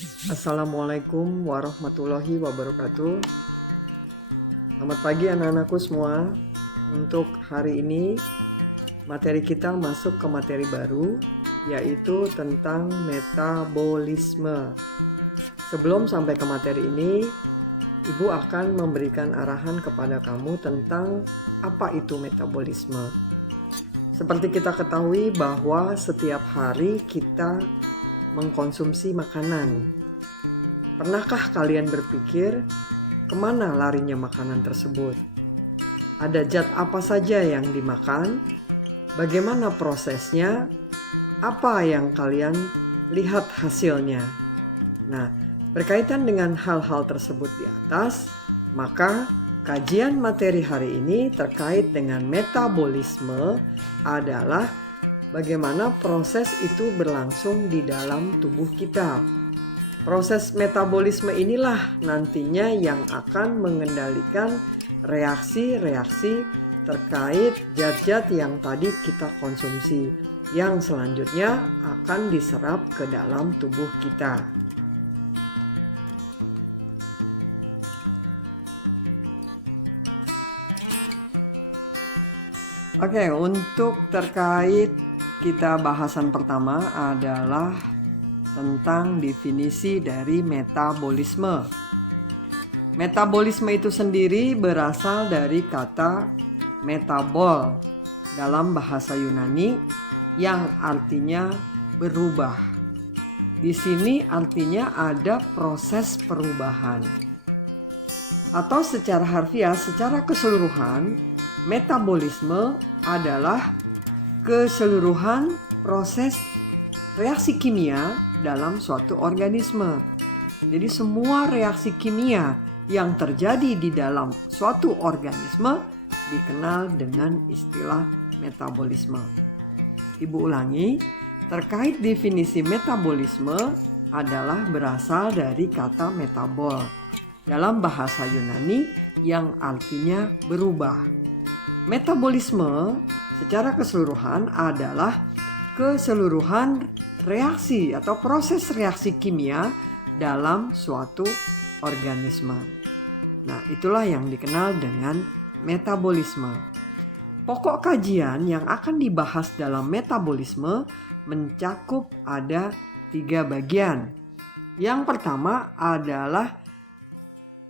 Assalamualaikum warahmatullahi wabarakatuh. Selamat pagi anak-anakku semua. Untuk hari ini materi kita masuk ke materi baru, yaitu tentang metabolisme. Sebelum sampai ke materi ini, Ibu akan memberikan arahan kepada kamu tentang apa itu metabolisme. Seperti kita ketahui bahwa setiap hari kita mengkonsumsi makanan. Pernahkah kalian berpikir kemana larinya makanan tersebut? Ada zat apa saja yang dimakan? Bagaimana prosesnya? Apa yang kalian lihat hasilnya? Nah, berkaitan dengan hal-hal tersebut di atas, maka kajian materi hari ini terkait dengan metabolisme adalah bagaimana proses itu berlangsung di dalam tubuh kita. Proses metabolisme inilah nantinya yang akan mengendalikan reaksi-reaksi terkait zat-zat yang tadi kita konsumsi, yang selanjutnya akan diserap ke dalam tubuh kita. Oke, untuk terkait kita bahasan pertama adalah tentang definisi dari metabolisme. Metabolisme itu sendiri berasal dari kata metabol dalam bahasa Yunani yang artinya berubah. Di sini artinya ada proses perubahan. Atau secara harfiah, secara keseluruhan, metabolisme adalah keseluruhan proses reaksi kimia dalam suatu organisme. Jadi semua reaksi kimia yang terjadi di dalam suatu organisme dikenal dengan istilah metabolisme. Ibu ulangi, terkait definisi metabolisme adalah berasal dari kata metabol dalam bahasa Yunani yang artinya berubah. Metabolisme secara keseluruhan adalah keseluruhan reaksi atau proses reaksi kimia dalam suatu organisme. Nah, itulah yang dikenal dengan metabolisme. Pokok kajian yang akan dibahas dalam metabolisme mencakup ada 3 bagian. Yang pertama adalah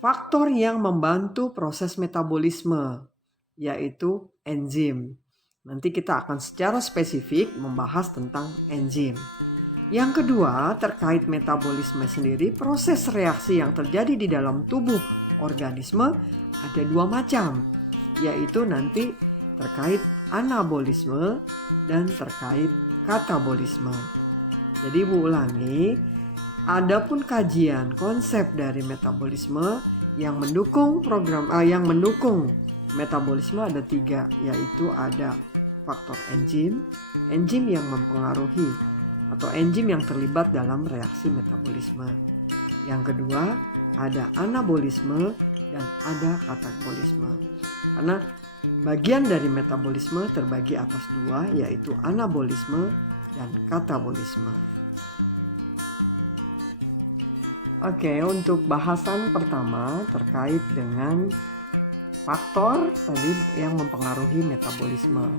faktor yang membantu proses metabolisme, yaitu enzim. Nanti kita akan secara spesifik membahas tentang enzim. Yang kedua, terkait metabolisme sendiri, proses reaksi yang terjadi di dalam tubuh organisme ada 2 macam, yaitu nanti terkait anabolisme dan terkait katabolisme. Jadi Bu ulangi, adapun kajian konsep dari metabolisme yang mendukung metabolisme ada 3, yaitu ada faktor enzim yang mempengaruhi atau enzim yang terlibat dalam reaksi metabolisme. Yang kedua ada anabolisme dan ada katabolisme. Karena bagian dari metabolisme terbagi atas 2, yaitu anabolisme dan katabolisme. Oke, untuk bahasan pertama terkait dengan faktor tadi yang mempengaruhi metabolisme.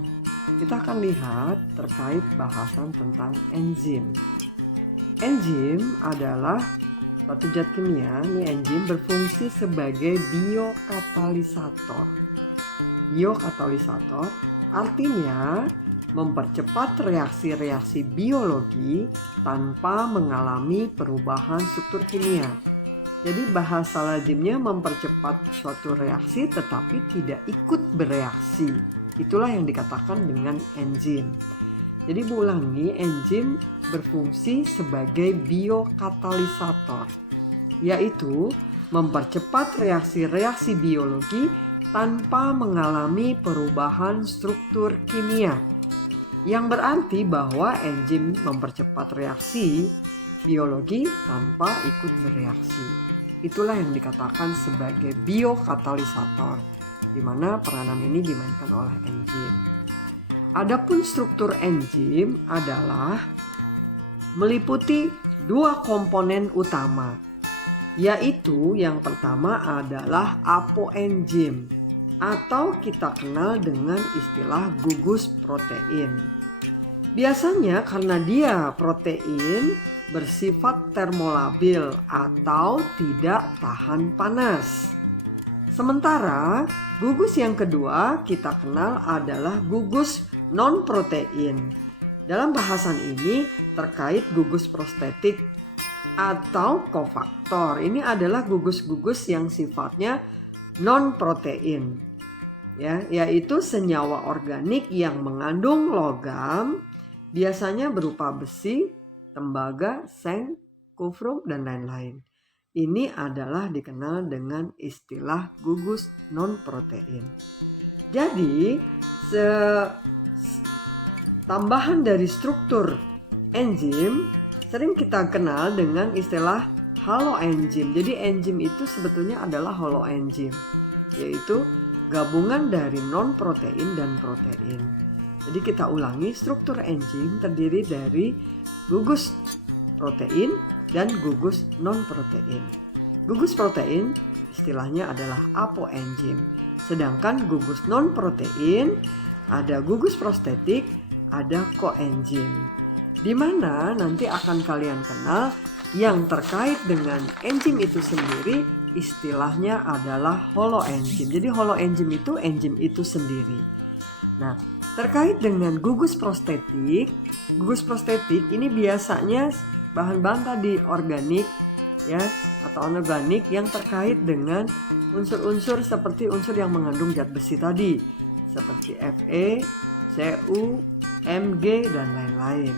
Kita akan lihat terkait bahasan tentang enzim. Enzim adalah suatu zat kimia. Ini enzim berfungsi sebagai biokatalisator. Biokatalisator artinya mempercepat reaksi-reaksi biologi tanpa mengalami perubahan struktur kimia. Jadi bahasa lazimnya mempercepat suatu reaksi tetapi tidak ikut bereaksi. Itulah yang dikatakan dengan enzim. Jadi Bu ulangi, enzim berfungsi sebagai biokatalisator, yaitu mempercepat reaksi-reaksi biologi tanpa mengalami perubahan struktur kimia. Yang berarti bahwa enzim mempercepat reaksi biologi tanpa ikut bereaksi. Itulah yang dikatakan sebagai biokatalisator, di mana peranan ini dimainkan oleh enzim. Adapun struktur enzim adalah meliputi dua komponen utama, yaitu yang pertama adalah apoenzim atau kita kenal dengan istilah gugus protein. Biasanya karena dia protein bersifat termolabil atau tidak tahan panas. Sementara gugus yang kedua kita kenal adalah gugus non-protein. Dalam bahasan ini terkait gugus prostetik atau kofaktor. Ini adalah gugus-gugus yang sifatnya non-protein, ya, yaitu senyawa organik yang mengandung logam, biasanya berupa besi, tembaga, seng, kufrum, dan lain-lain. Ini adalah dikenal dengan istilah gugus non-protein. Jadi, tambahan dari struktur enzim sering kita kenal dengan istilah haloenzim. Jadi enzim itu sebetulnya adalah haloenzim, yaitu gabungan dari non-protein dan protein. Jadi kita ulangi, struktur enzim terdiri dari gugus protein dan gugus non-protein. Gugus protein istilahnya adalah apoenzim. Sedangkan gugus non-protein ada gugus prostetik, ada koenzim. Di mana nanti akan kalian kenal yang terkait dengan enzim itu sendiri istilahnya adalah holoenzim. Jadi holoenzim itu enzim itu sendiri. Nah, terkait dengan gugus prostetik ini biasanya bahan-bahan tadi organik, ya, atau anorganik yang terkait dengan unsur-unsur seperti unsur yang mengandung zat besi tadi, seperti Fe, Cu, Mg, dan lain-lain.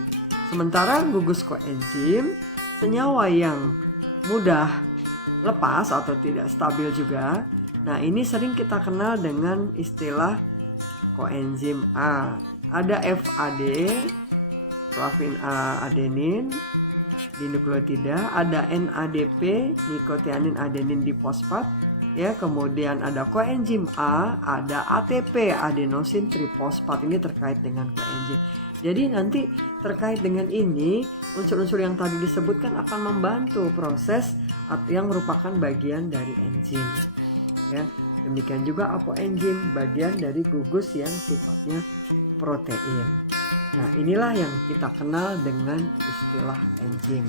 Sementara gugus koenzim senyawa yang mudah lepas atau tidak stabil juga. Nah, ini sering kita kenal dengan istilah koenzim A. Ada FAD, flavin A adenin di nukleotida, ada NADP, nikotianin adenin difosfat, ya, kemudian ada koenzim A, ada ATP, adenosin trifosfat. Ini terkait dengan koenzim. Jadi nanti terkait dengan ini, unsur-unsur yang tadi disebutkan akan membantu proses yang merupakan bagian dari enzim, ya. Demikian juga apoenzim, bagian dari gugus yang sifatnya protein. Nah, inilah yang kita kenal dengan istilah enzim.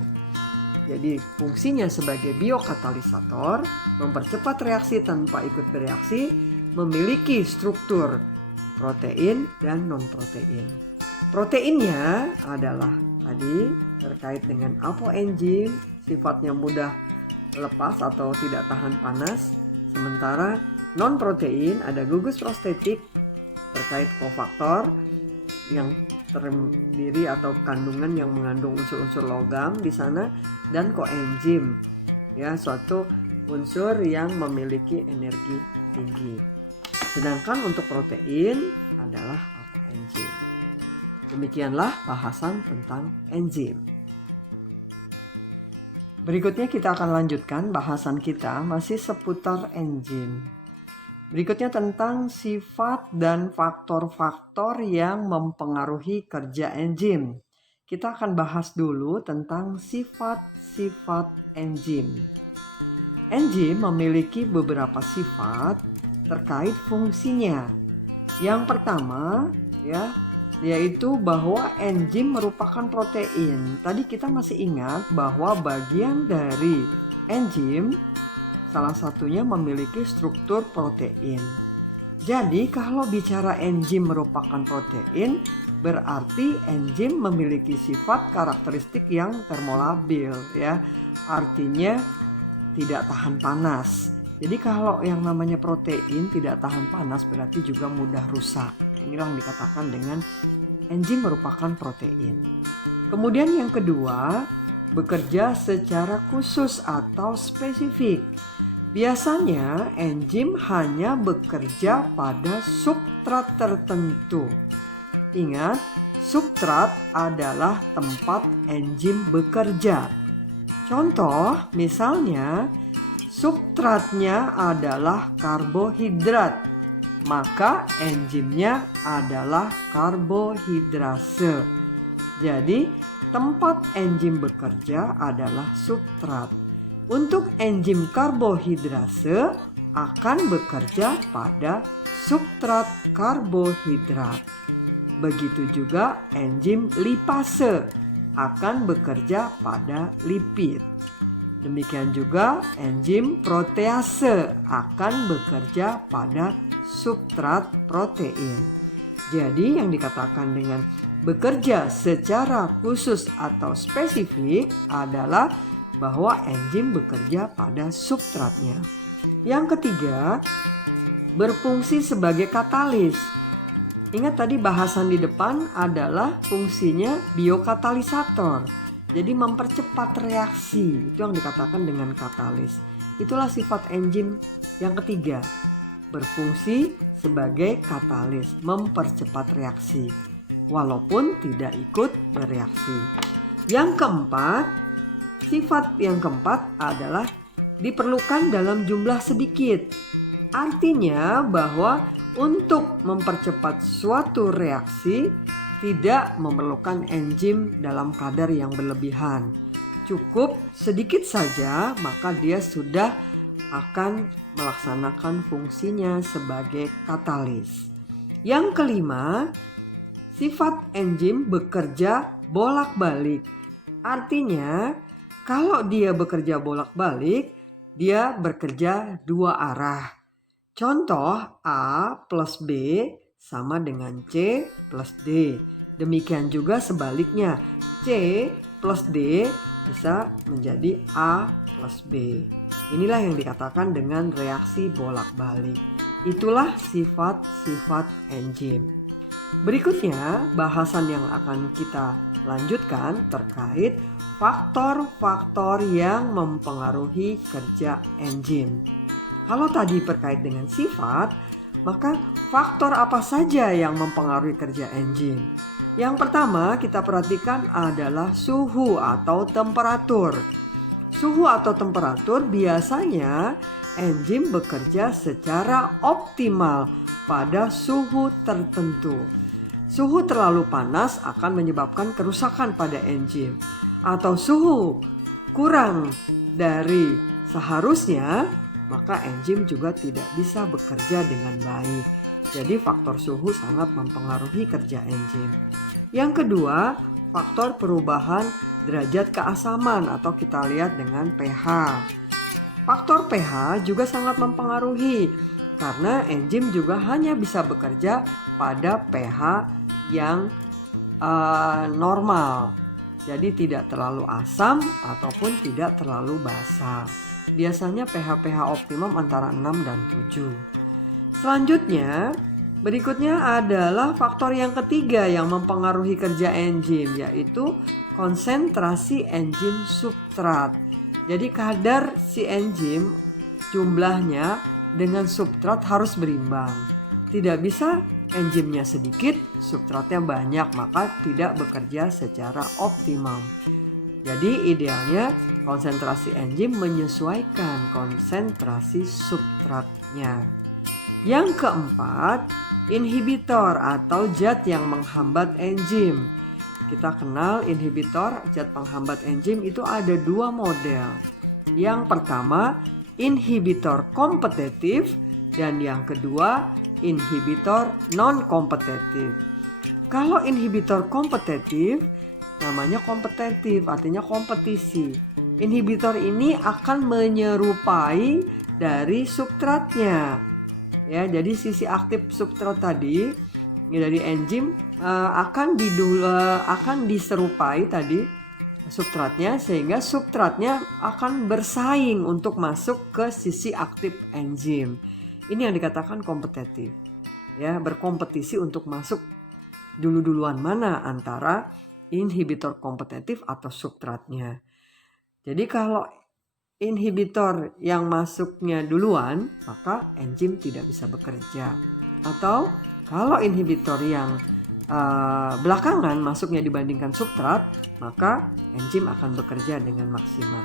Jadi fungsinya sebagai biokatalisator, mempercepat reaksi tanpa ikut bereaksi, memiliki struktur protein dan non-protein. Proteinnya adalah tadi terkait dengan apoenzim, sifatnya mudah lepas atau tidak tahan panas. Sementara non-protein ada gugus prostetik terkait kofaktor yang terdiri atau kandungan yang mengandung unsur-unsur logam di sana, dan koenzim, ya, suatu unsur yang memiliki energi tinggi. Sedangkan untuk protein adalah apoenzim. Demikianlah bahasan tentang enzim. Berikutnya kita akan lanjutkan bahasan kita masih seputar enzim. Berikutnya tentang sifat dan faktor-faktor yang mempengaruhi kerja enzim. Kita akan bahas dulu tentang sifat-sifat enzim. Enzim memiliki beberapa sifat terkait fungsinya. Yang pertama, ya, yaitu bahwa enzim merupakan protein. Tadi kita masih ingat bahwa bagian dari enzim salah satunya memiliki struktur protein. Jadi kalau bicara enzim merupakan protein, berarti enzim memiliki sifat karakteristik yang termolabil, ya. Artinya tidak tahan panas. Jadi kalau yang namanya protein tidak tahan panas berarti juga mudah rusak. Inilah yang dikatakan dengan enzim merupakan protein. Kemudian yang kedua, bekerja secara khusus atau spesifik. Biasanya enzim hanya bekerja pada substrat tertentu. Ingat, substrat adalah tempat enzim bekerja. Contoh, misalnya substratnya adalah karbohidrat, maka enzimnya adalah karbohidrase. Jadi tempat enzim bekerja adalah substrat. Untuk enzim karbohidrase akan bekerja pada substrat karbohidrat. Begitu juga enzim lipase akan bekerja pada lipid. Demikian juga enzim protease akan bekerja pada substrat protein. Jadi yang dikatakan dengan bekerja secara khusus atau spesifik adalah bahwa enzim bekerja pada substratnya. Yang ketiga, berfungsi sebagai katalis. Ingat tadi bahasan di depan adalah fungsinya biokatalisator. Jadi mempercepat reaksi, itu yang dikatakan dengan katalis. Itulah sifat enzim yang ketiga, berfungsi sebagai katalis, mempercepat reaksi, walaupun tidak ikut bereaksi. Yang keempat, sifat yang keempat adalah diperlukan dalam jumlah sedikit. Artinya bahwa untuk mempercepat suatu reaksi tidak memerlukan enzim dalam kadar yang berlebihan. Cukup sedikit saja maka dia sudah akan melaksanakan fungsinya sebagai katalis. Yang kelima, sifat enzim bekerja bolak-balik. Artinya kalau dia bekerja bolak-balik, dia bekerja dua arah. Contoh A plus B sama dengan C plus D. Demikian juga sebaliknya, C plus D bisa menjadi A plus B. Inilah yang dikatakan dengan reaksi bolak-balik. Itulah sifat-sifat enzim. Berikutnya, bahasan yang akan kita lanjutkan terkait faktor-faktor yang mempengaruhi kerja enzim. Kalau tadi terkait dengan sifat, maka faktor apa saja yang mempengaruhi kerja enzim? Yang pertama kita perhatikan adalah suhu atau temperatur. Suhu atau temperatur biasanya enzim bekerja secara optimal pada suhu tertentu. Suhu terlalu panas akan menyebabkan kerusakan pada enzim. Atau suhu kurang dari seharusnya, maka enzim juga tidak bisa bekerja dengan baik. Jadi faktor suhu sangat mempengaruhi kerja enzim. Yang kedua, faktor perubahan derajat keasaman atau kita lihat dengan pH. Faktor pH juga sangat mempengaruhi karena enzim juga hanya bisa bekerja pada pH yang normal. Jadi tidak terlalu asam ataupun tidak terlalu basa. Biasanya pH optimum antara 6 dan 7. Selanjutnya, berikutnya adalah faktor yang ketiga yang mempengaruhi kerja enzim, yaitu konsentrasi enzim substrat. Jadi kadar si enzim jumlahnya dengan substrat harus berimbang. Tidak bisa enzimnya sedikit, substratnya banyak, maka tidak bekerja secara optimum. Jadi idealnya konsentrasi enzim menyesuaikan konsentrasi substratnya. Yang keempat, inhibitor atau zat yang menghambat enzim. Kita kenal inhibitor, zat penghambat enzim itu ada dua model. Yang pertama, inhibitor kompetitif dan yang kedua, inhibitor non-kompetitif. Kalau inhibitor kompetitif, namanya kompetitif, artinya kompetisi. Inhibitor ini akan menyerupai dari substratnya. Ya, jadi sisi aktif substrat tadi dari enzim akan diserupai tadi substratnya, sehingga substratnya akan bersaing untuk masuk ke sisi aktif enzim. Ini yang dikatakan kompetitif. Ya, berkompetisi untuk masuk duluan mana antara inhibitor kompetitif atau substratnya. Jadi kalau inhibitor yang masuknya duluan, maka enzim tidak bisa bekerja. Atau kalau inhibitor yang belakangan masuknya dibandingkan substrat, maka enzim akan bekerja dengan maksimal.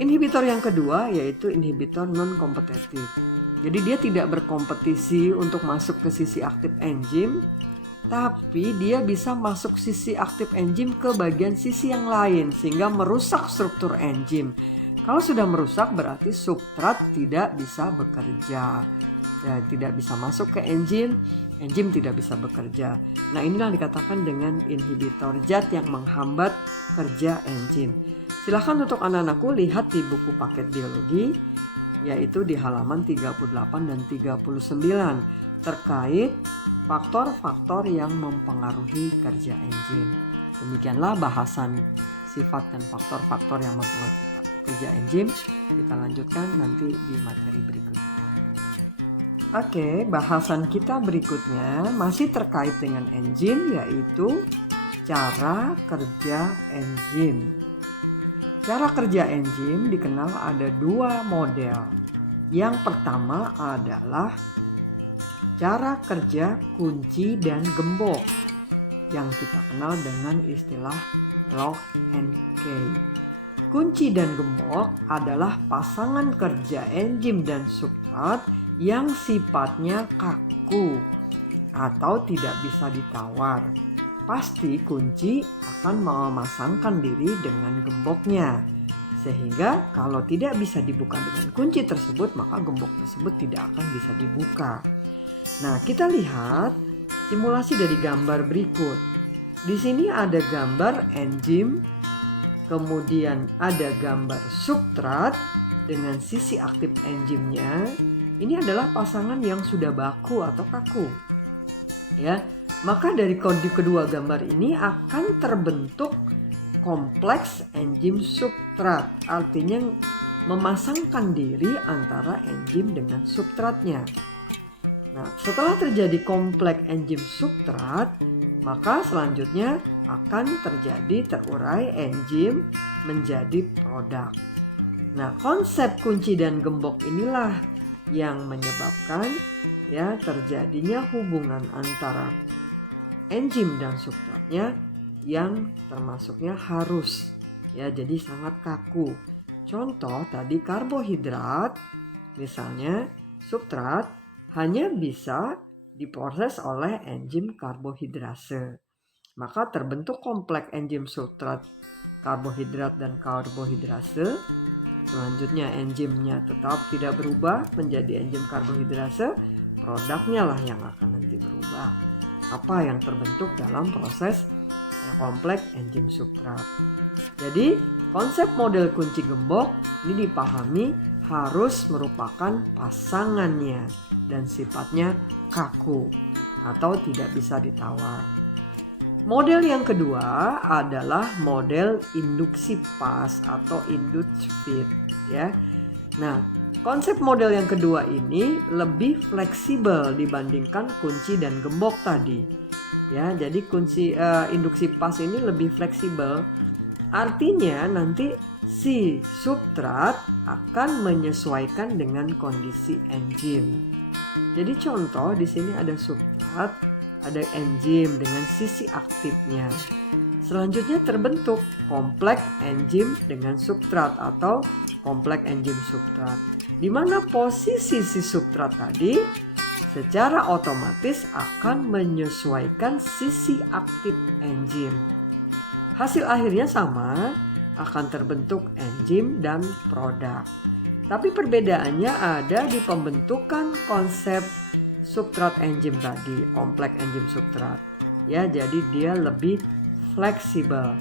Inhibitor yang kedua yaitu inhibitor non-kompetitif. Jadi dia tidak berkompetisi untuk masuk ke sisi aktif enzim, tapi dia bisa masuk sisi aktif enzim ke bagian sisi yang lain sehingga merusak struktur enzim. Kalau sudah merusak berarti substrat tidak bisa bekerja, ya, tidak bisa masuk ke enzim, enzim tidak bisa bekerja. Nah, inilah yang dikatakan dengan inhibitor, zat yang menghambat kerja enzim. Silahkan untuk anak-anakku lihat di buku paket biologi, yaitu di halaman 38 dan 39 terkait faktor-faktor yang mempengaruhi kerja enzim. Demikianlah bahasan sifat dan faktor-faktor yang mempengaruhi kerja enzim. Kita lanjutkan nanti di materi berikutnya. Oke, bahasan kita berikutnya masih terkait dengan enzim, yaitu cara kerja enzim. Cara kerja enzim dikenal ada dua model. Yang pertama adalah cara kerja kunci dan gembok yang kita kenal dengan istilah lock and key. Kunci dan gembok adalah pasangan kerja enzim dan substrat yang sifatnya kaku atau tidak bisa ditawar. Pasti kunci akan memasangkan diri dengan gemboknya, sehingga kalau tidak bisa dibuka dengan kunci tersebut, maka gembok tersebut tidak akan bisa dibuka. Nah, kita lihat simulasi dari gambar berikut. Di sini ada gambar enzim, kemudian ada gambar substrat dengan sisi aktif enzimnya. Ini adalah pasangan yang sudah baku atau kaku. Ya, maka dari kedua gambar ini akan terbentuk kompleks enzim substrat, artinya memasangkan diri antara enzim dengan substratnya. Nah, setelah terjadi kompleks enzim substrat, maka selanjutnya akan terjadi terurai enzim menjadi produk. Nah, konsep kunci dan gembok inilah yang menyebabkan ya terjadinya hubungan antara enzim dan substratnya yang termasuknya harus, ya, jadi sangat kaku. Contoh tadi karbohidrat, misalnya substrat hanya bisa diproses oleh enzim karbohidrase. Maka terbentuk kompleks enzim substrat karbohidrat dan karbohidrase. Selanjutnya enzimnya tetap tidak berubah menjadi enzim karbohidrase, produknya lah yang akan nanti berubah. Apa yang terbentuk dalam proses kompleks enzim substrat. Jadi konsep model kunci gembok ini dipahami harus merupakan pasangannya dan sifatnya kaku atau tidak bisa ditawar. Model yang kedua adalah model induksi pas atau induced fit, ya. Nah, konsep model yang kedua ini lebih fleksibel dibandingkan kunci dan gembok tadi. Ya, jadi kunci induksi pas ini lebih fleksibel. Artinya nanti si substrat akan menyesuaikan dengan kondisi enzim. Jadi contoh di sini ada substrat, ada enzim dengan sisi aktifnya. Selanjutnya terbentuk kompleks enzim dengan substrat atau kompleks enzim substrat. Di mana posisi si substrat tadi secara otomatis akan menyesuaikan sisi aktif enzim. Hasil akhirnya sama, akan terbentuk enzim dan produk. Tapi perbedaannya ada di pembentukan konsep substrat enzim tadi, kompleks enzim substrat. Ya, jadi dia lebih fleksibel.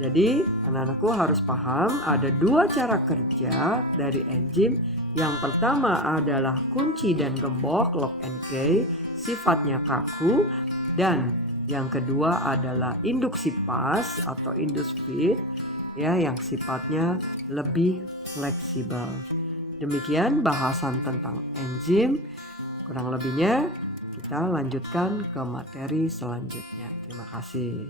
Jadi anak-anakku harus paham ada dua cara kerja dari enzim. Yang pertama adalah kunci dan gembok, lock and key, sifatnya kaku. Dan yang kedua adalah induksi pas atau induced fit, ya, yang sifatnya lebih fleksibel. Demikian bahasan tentang enzim. Kurang lebihnya kita lanjutkan ke materi selanjutnya. Terima kasih.